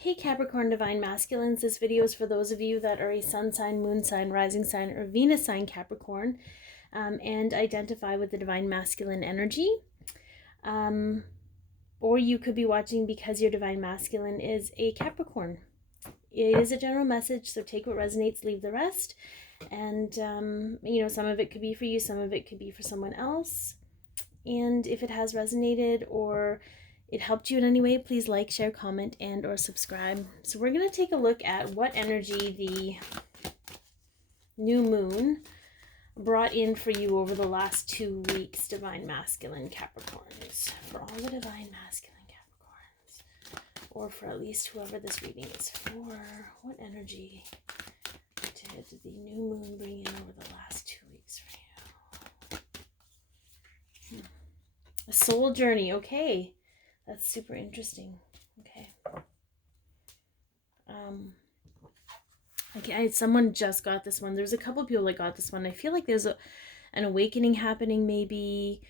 Hey Capricorn Divine Masculines, this video is for those of you that are a sun sign, moon sign, rising sign, or Venus sign Capricorn and identify with the Divine Masculine energy. Or you could be watching because your Divine Masculine is a Capricorn. It is a general message, so take what resonates, leave the rest. And, you know, some of it could be for you, some of it could be for someone else. And if it has resonated or it helped you in any way, please like, share, comment, and or subscribe. So we're going to take a look at what energy the new moon brought in for you over the last 2 weeks, Divine Masculine Capricorns. For all the Divine Masculine Capricorns, or for at least whoever this reading is for, what energy did the new moon bring in over the last 2 weeks for you? A soul journey, okay. That's super interesting. Okay. Okay, someone just got this one. There's a couple people that got this one. I feel like there's an awakening happening maybe.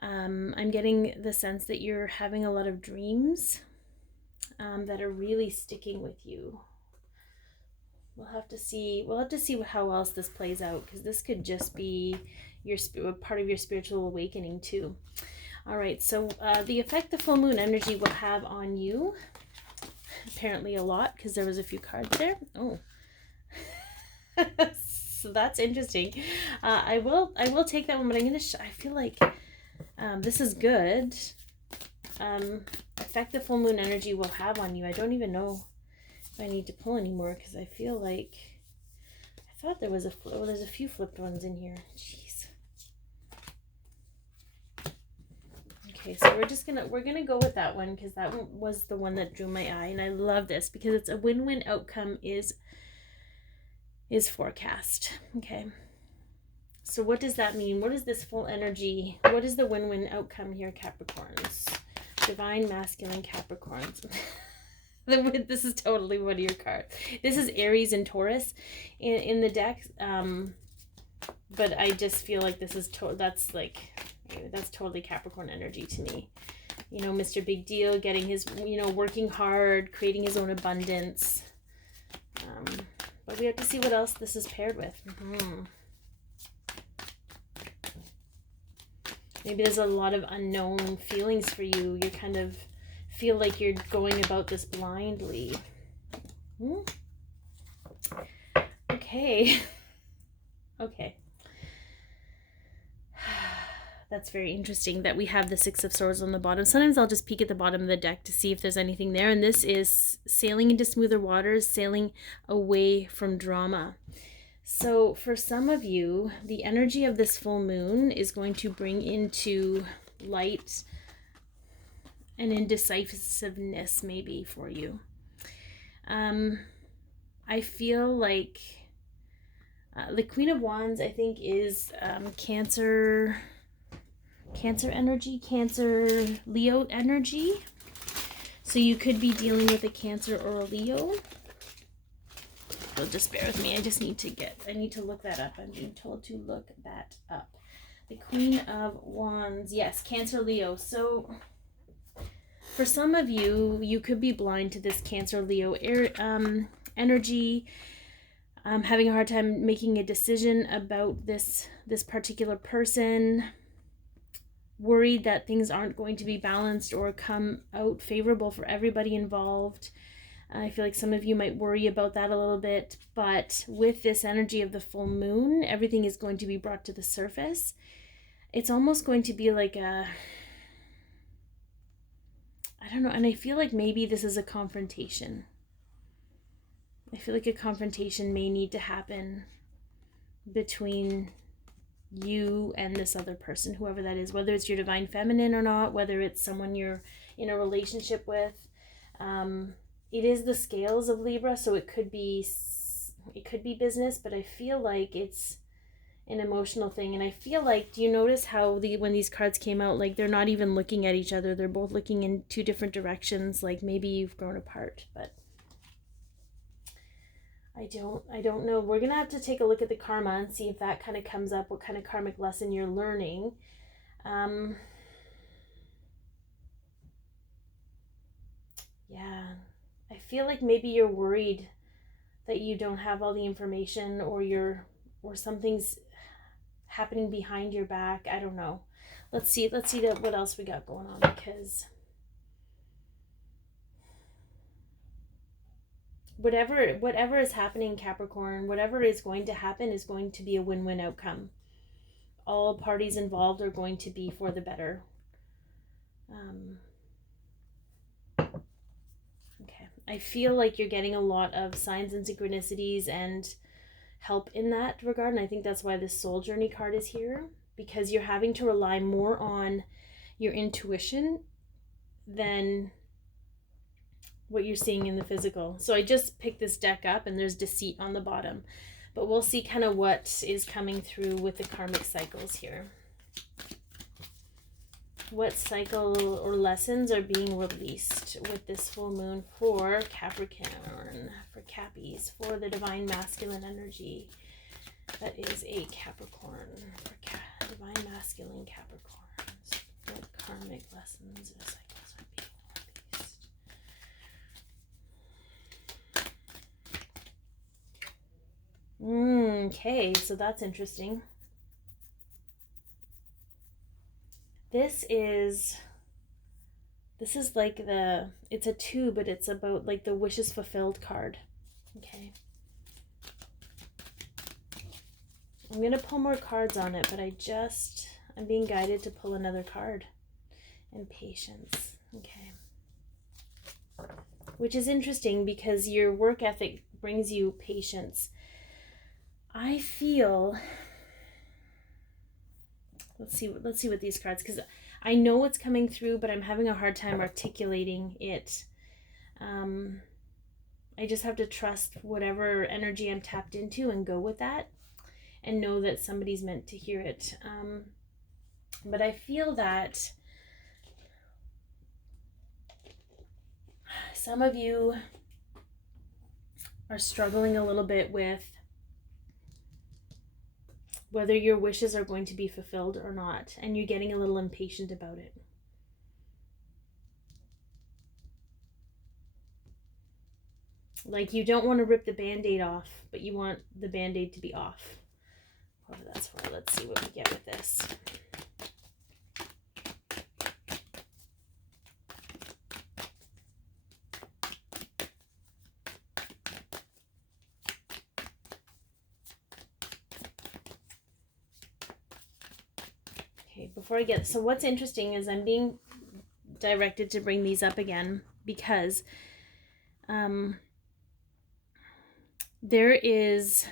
I'm getting the sense that you're having a lot of dreams that are really sticking with you. We'll have to see how else this plays out, because this could just be your part of your spiritual awakening too. All right, so the effect the full moon energy will have on you, apparently a lot, because there was a few cards there. Oh, so that's interesting. I will take that one, but I'm gonna. I feel like this is good. Effect the full moon energy will have on you. I don't even know if I need to pull anymore, because I feel like I thought there was there's a few flipped ones in here. Jeez. Okay, so we're gonna go with that one, because that one was the one that drew my eye, and I love this because it's a win-win outcome is forecast. Okay, so what does that mean? What is this full energy? What is the win-win outcome here, Capricorns? Divine Masculine Capricorns. This is totally one of your cards. This is Aries and Taurus in the deck, but I just feel like this is that's totally Capricorn energy to me. You know, Mr. Big Deal, getting his, working hard, creating his own abundance. But we have to see what else this is paired with. Maybe there's a lot of unknown feelings for you. You kind of feel like you're going about this blindly. Okay. Okay. That's very interesting that we have the Six of Swords on the bottom. Sometimes I'll just peek at the bottom of the deck to see if there's anything there. And this is sailing into smoother waters, sailing away from drama. So for some of you, the energy of this full moon is going to bring into light and indecisiveness maybe for you. I feel like the Queen of Wands, I think, is Cancer energy, Cancer, Leo energy. So you could be dealing with a Cancer or a Leo. So just bear with me. I need to look that up. I'm being told to look that up. The Queen of Wands. Yes, Cancer, Leo. So for some of you, you could be blind to this Cancer, Leo energy. Having a hard time making a decision about this particular person. Worried that things aren't going to be balanced or come out favorable for everybody involved. I feel like some of you might worry about that a little bit, but with this energy of the full moon, everything is going to be brought to the surface. It's almost going to be like I don't know, and I feel like maybe this is a confrontation. I feel like a confrontation may need to happen between you and this other person, whoever that is, whether it's your divine feminine or not, whether it's someone you're in a relationship with. It is the scales of Libra, so it could be business, but I feel like it's an emotional thing. And I feel like, do you notice how when these cards came out, like they're not even looking at each other, they're both looking in two different directions, like maybe you've grown apart. But I don't know. We're going to have to take a look at the karma and see if that kind of comes up, what kind of karmic lesson you're learning. Yeah, I feel like maybe you're worried that you don't have all the information, or something's happening behind your back. I don't know. Let's see what else we got going on, because whatever is happening, Capricorn, whatever is going to happen is going to be a win-win outcome. All parties involved are going to be for the better. Okay. I feel like you're getting a lot of signs and synchronicities and help in that regard, and I think that's why this soul journey card is here, because you're having to rely more on your intuition than what you're seeing in the physical. So I just picked this deck up and there's deceit on the bottom, but we'll see kind of what is coming through with the karmic cycles here. What cycle or lessons are being released with this full moon for Capricorn, for Cappies, for the divine masculine energy that is a Capricorn, for divine masculine Capricorns? What karmic lessons or cycles are being released? Okay, so that's interesting. This is like it's a 2, but it's about like the wishes fulfilled card. Okay. I'm going to pull more cards on it, but I'm being guided to pull another card. And patience. Okay. Which is interesting because your work ethic brings you patience. I feel... Let's see what these cards, because I know what's coming through, but I'm having a hard time articulating it. I just have to trust whatever energy I'm tapped into and go with that, and know that somebody's meant to hear it. But I feel that some of you are struggling a little bit with whether your wishes are going to be fulfilled or not, and you're getting a little impatient about it. Like you don't want to rip the band-aid off, but you want the band-aid to be off. Oh, that's why. Let's see what we get with this. Before I get, so what's interesting is I'm being directed to bring these up again because there is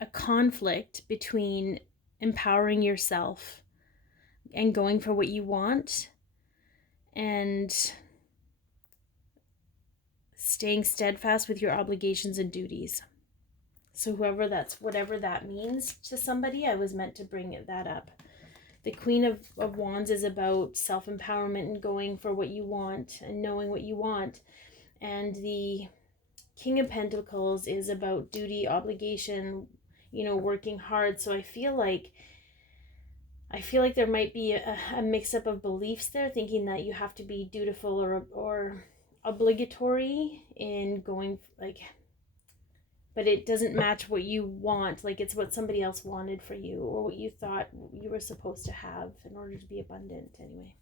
a conflict between empowering yourself and going for what you want and staying steadfast with your obligations and duties. So whatever that means to somebody, I was meant to bring that up. The Queen of Wands is about self-empowerment and going for what you want and knowing what you want. And the King of Pentacles is about duty, obligation, working hard. So I feel like there might be a mix-up of beliefs there, thinking that you have to be dutiful or obligatory in going, but it doesn't match what you want. Like it's what somebody else wanted for you or what you thought you were supposed to have in order to be abundant. Anyway,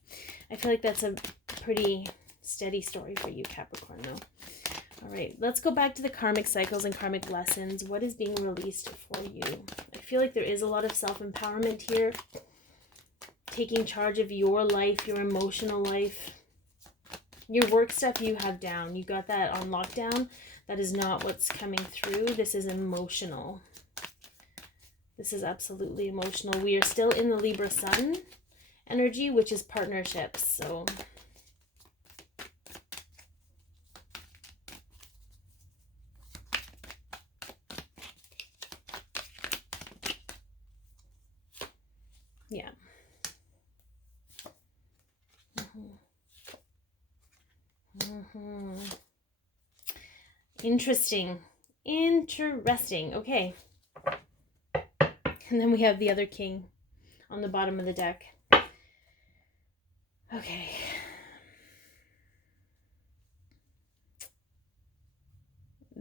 I feel like that's a pretty steady story for you, Capricorn, though. All right, let's go back to the karmic cycles and karmic lessons. What is being released for you? I feel like there is a lot of self-empowerment here. Taking charge of your life, your emotional life. Your work stuff you have down. You got that on lockdown. That is not what's coming through. This is emotional. This is absolutely emotional. We are still in the Libra Sun energy, which is partnerships. So yeah. Interesting. Okay. And then we have the other king on the bottom of the deck. Okay.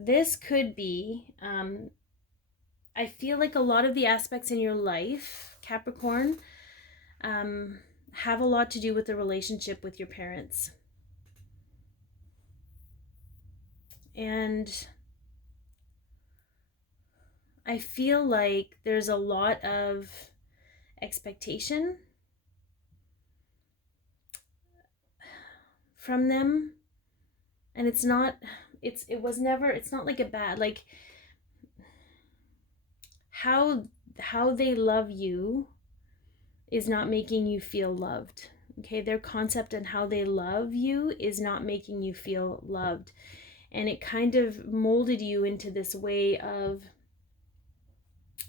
this could be, I feel like a lot of the aspects in your life, Capricorn, have a lot to do with the relationship with your parents. And I feel like there's a lot of expectation from them, and it's not like a bad, like how they love you is not making you feel loved. Okay, their concept and how they love you is not making you feel loved, and it kind of molded you into this way of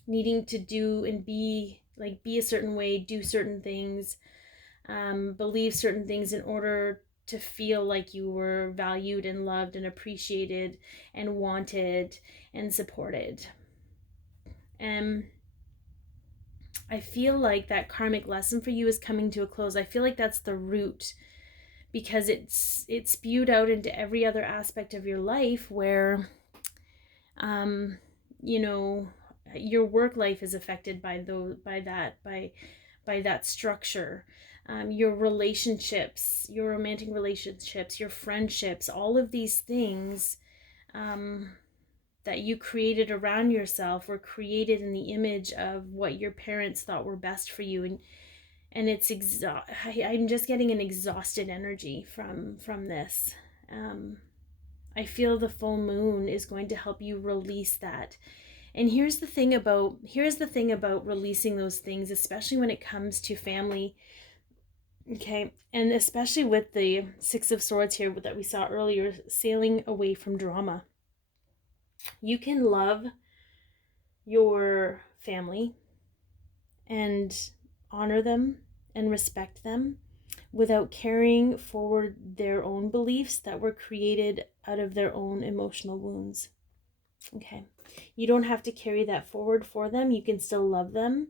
needing to do and be a certain way, do certain things, believe certain things in order to feel like you were valued and loved and appreciated and wanted and supported. And I feel like that karmic lesson for you is coming to a close. I feel like that's the root, because it's spewed out into every other aspect of your life where you know, your work life is affected by that structure. Your relationships, your romantic relationships, your friendships, all of these things that you created around yourself were created in the image of what your parents thought were best for you, and it's I'm just getting an exhausted energy from this. I feel the full moon is going to help you release that. And here's the thing about releasing those things, especially when it comes to family. Okay, and especially with the Six of Swords here that we saw earlier, sailing away from drama. You can love your family and honor them and respect them without carrying forward their own beliefs that were created out of their own emotional wounds. Okay, you don't have to carry that forward for them. You can still love them.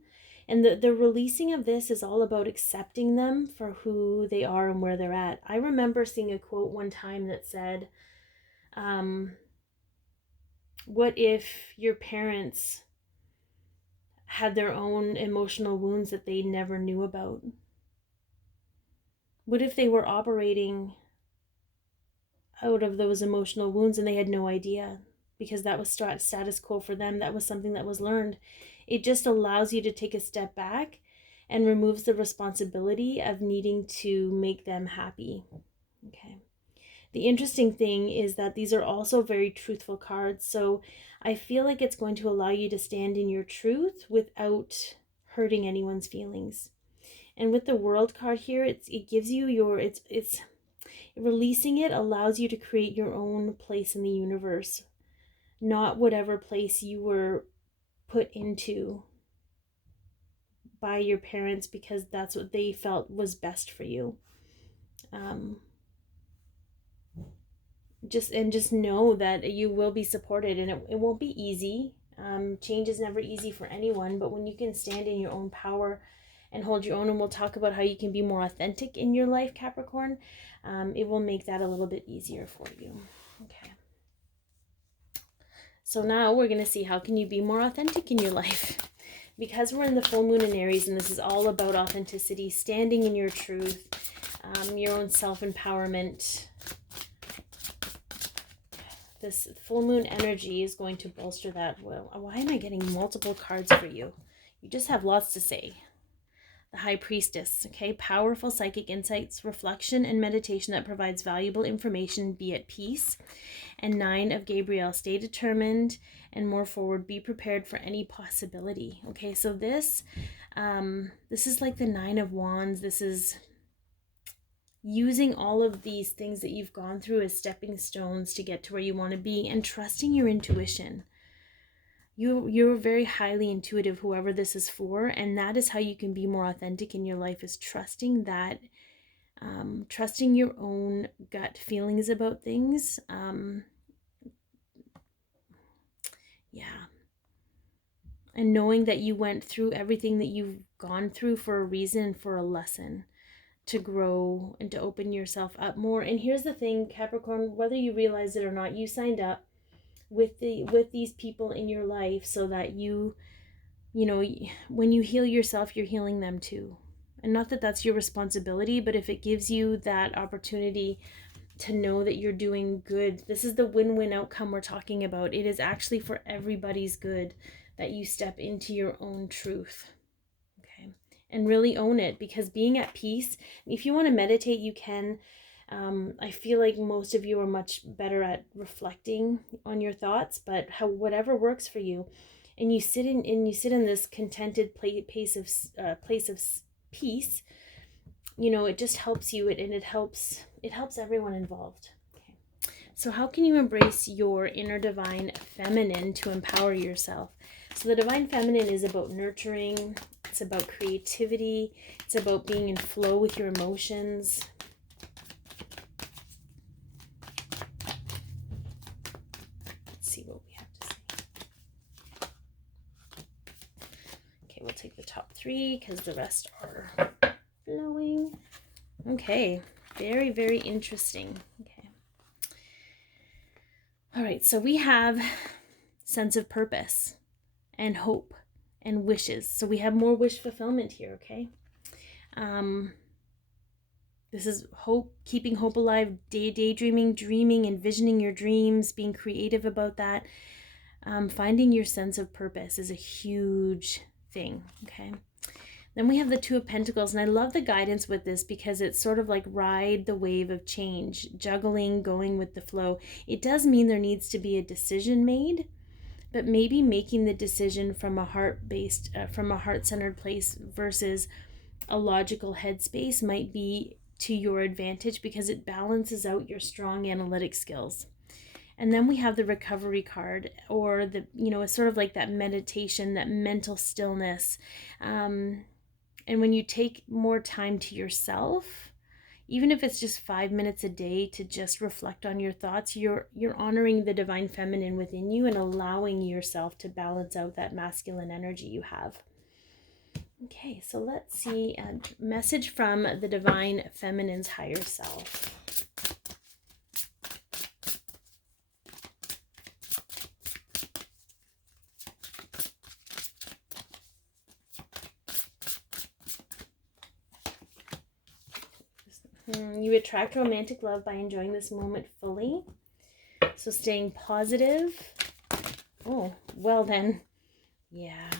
And the releasing of this is all about accepting them for who they are and where they're at. I remember seeing a quote one time that said, what if your parents had their own emotional wounds that they never knew about? What if they were operating out of those emotional wounds and they had no idea? Because that was status quo for them. That was something that was learned. It just allows you to take a step back and removes the responsibility of needing to make them happy. Okay. The interesting thing is that these are also very truthful cards. So I feel like it's going to allow you to stand in your truth without hurting anyone's feelings. And with the World card here, it gives you your, it's releasing it allows you to create your own place in the universe, not whatever place you were put into by your parents because that's what they felt was best for you. Just know that you will be supported, and it won't be easy. Change is never easy for anyone, but when you can stand in your own power and hold your own, and we'll talk about how you can be more authentic in your life, Capricorn, it will make that a little bit easier for you. Okay. So now we're going to see how can you be more authentic in your life. Because we're in the full moon in Aries, and this is all about authenticity, standing in your truth, your own self-empowerment. This full moon energy is going to bolster that. Well, why am I getting multiple cards for you? You just have lots to say. The High Priestess, okay? Powerful psychic insights, reflection, and meditation that provides valuable information. Be at peace. And 9 of Gabriel, stay determined and more forward. Be prepared for any possibility. Okay, so this is like the 9 of Wands. This is using all of these things that you've gone through as stepping stones to get to where you want to be, and trusting your intuition. You're very highly intuitive, whoever this is for, and that is how you can be more authentic in your life, is trusting that, trusting your own gut feelings about things. Yeah. And knowing that you went through everything that you've gone through for a reason, for a lesson, to grow and to open yourself up more. And here's the thing, Capricorn, whether you realize it or not, you signed up. with these people in your life, so that you know, when you heal yourself, you're healing them too. And not that that's your responsibility, but if it gives you that opportunity to know that you're doing good, this is the win-win outcome we're talking about. It is actually for everybody's good that you step into your own truth. Okay. And really own it, because being at peace, if you want to meditate, you can. I feel like most of you are much better at reflecting on your thoughts, but whatever works for you, and you sit in this contented place of peace. You know, it just helps you, and it helps everyone involved. Okay. So how can you embrace your inner divine feminine to empower yourself? So the divine feminine is about nurturing. It's about creativity. It's about being in flow with your emotions. See what we have to say. Okay, we'll take the top 3 because the rest are flowing. Okay, very, very interesting. Okay. All right, so we have sense of purpose and hope and wishes. So we have more wish fulfillment here, okay? This is hope, keeping hope alive, daydreaming, dreaming, envisioning your dreams, being creative about that. Finding your sense of purpose is a huge thing, okay? Then we have the 2 of Pentacles, and I love the guidance with this because it's sort of like ride the wave of change, juggling, going with the flow. It does mean there needs to be a decision made, but maybe making the decision from a heart-based, from a heart-centered place versus a logical headspace might be to your advantage, because it balances out your strong analytic skills. And then we have the recovery card, or the, you know, it's sort of like that meditation, that mental stillness. And when you take more time to yourself, even if it's just 5 minutes a day to just reflect on your thoughts, you're honoring the divine feminine within you and allowing yourself to balance out that masculine energy you have. Okay, so let's see a message from the divine feminine's higher self. You attract romantic love by enjoying this moment fully. So staying positive. Oh, well then, yeah.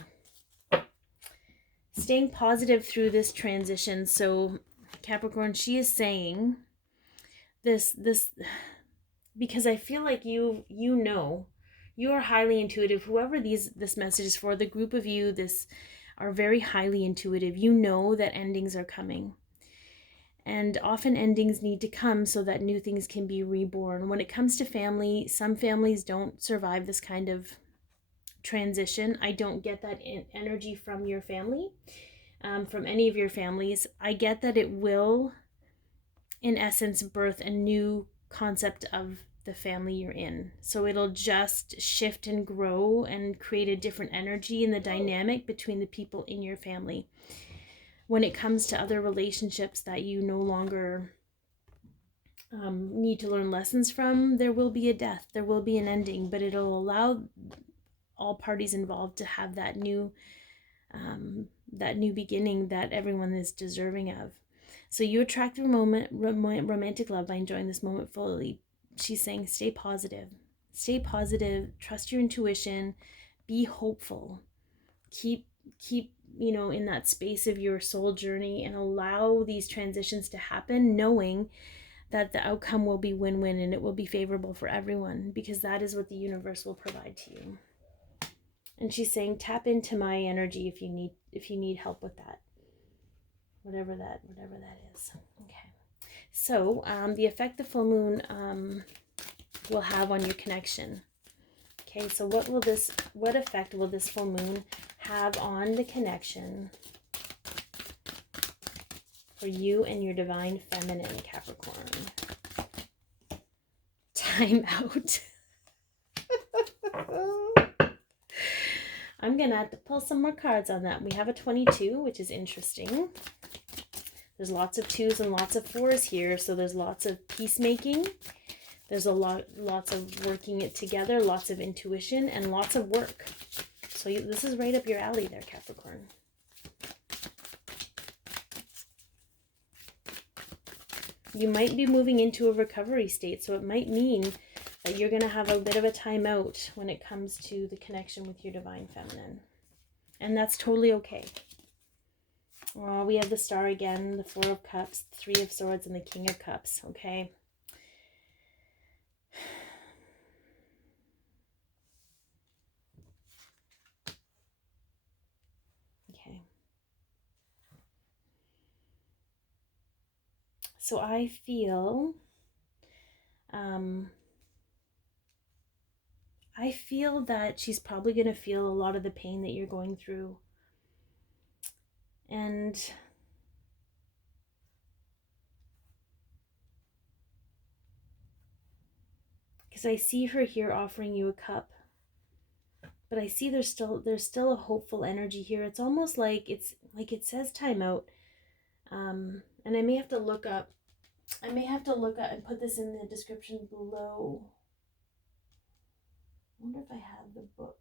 Staying positive through this transition. So Capricorn, she is saying this because I feel like you know, you are highly intuitive. Whoever this message is for, the group of you are very highly intuitive. You know that endings are coming. And often endings need to come so that new things can be reborn. When it comes to family, some families don't survive this kind of transition. I don't get that energy from your family, from any of your families. I get that it will, in essence, birth a new concept of the family you're in. So it'll just shift and grow and create a different energy in the dynamic between the people in your family. When it comes to other relationships that you no longer need to learn lessons from, there will be a death, there will be an ending, but it'll allow all parties involved to have that new beginning that everyone is deserving of. So you attract the romantic love by enjoying this moment fully. She's saying stay positive, trust your intuition, be hopeful, keep in that space of your soul journey, and allow these transitions to happen, knowing that the outcome will be win-win and it will be favorable for everyone, because that is what the universe will provide to you. And she's saying tap into my energy if you need help with that, whatever that is. Okay, so the effect the full moon will have on your connection. Okay, so what effect will this full moon have on the connection for you and your divine feminine, Capricorn? Time out. I'm gonna have to pull some more cards on that. We have a 22, which is interesting. There's lots of 2s and lots of 4s here, so there's lots of peacemaking. There's lots of working it together, lots of intuition, and lots of work. So this is right up your alley there, Capricorn. You might be moving into a recovery state, so it might mean that you're going to have a bit of a timeout when it comes to the connection with your divine feminine. And that's totally okay. We have the Star again, the Four of Cups, Three of Swords, and the King of Cups, okay? Okay. So I feel that she's probably going to feel a lot of the pain that you're going through. And because I see her here offering you a cup, but I see there's still a hopeful energy here. It's almost like it says timeout. And I may have to look up and put this in the description below. I wonder if I have the book.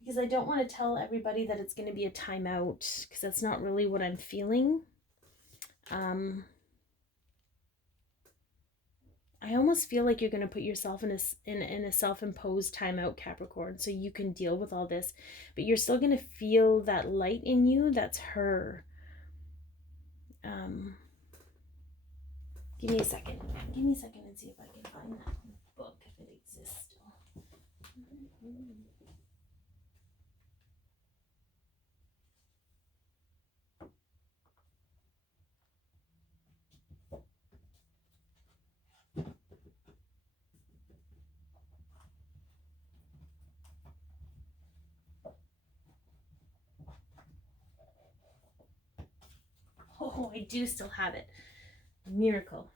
Because I don't want to tell everybody that it's going to be a timeout, because that's not really what I'm feeling. I almost feel like you're going to put yourself in a self-imposed timeout, Capricorn, so you can deal with all this. But you're still going to feel that light in you. That's her. Give me a second. Give me a second and see if I can find that book, if it exists still. Oh, I do still have it. Miracle.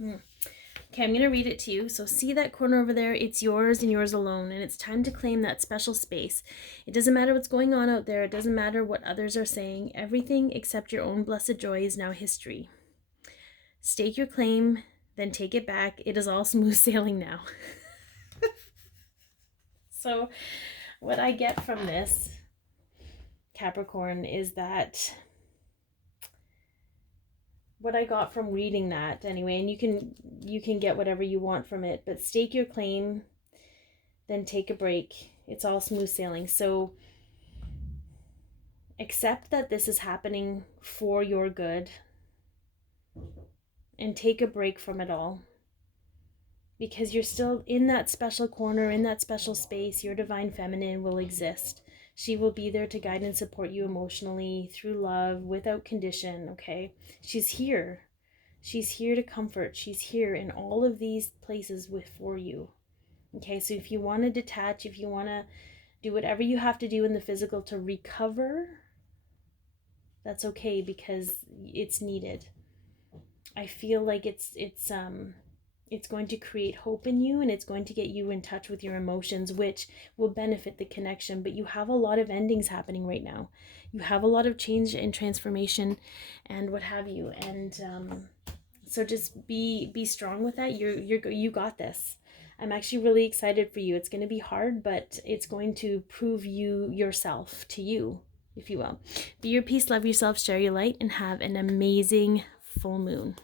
Okay, I'm going to read it to you. So see that corner over there? It's yours and yours alone, and it's time to claim that special space. It doesn't matter what's going on out there. It doesn't matter what others are saying. Everything except your own blessed joy is now history. Stake your claim, then take it back. It is all smooth sailing now. So what I get from this, Capricorn, is that what I got from reading that anyway, and you can get whatever you want from it, but stake your claim, then take a break. It's all smooth sailing. So accept that this is happening for your good and take a break from it all, because you're still in that special corner, in that special space. Your divine feminine will exist. She will be there to guide and support you emotionally through love, without condition, okay? She's here. She's here to comfort. She's here in all of these places for you. Okay, so if you want to detach, if you want to do whatever you have to do in the physical to recover, that's okay, because it's needed. I feel like it's going to create hope in you, and it's going to get you in touch with your emotions, which will benefit the connection. But you have a lot of endings happening right now. You have a lot of change and transformation and what have you. And so just be strong with that. You got this. I'm actually really excited for you. It's going to be hard, but it's going to prove yourself to you, if you will. Be your peace, love yourself, share your light, and have an amazing full moon.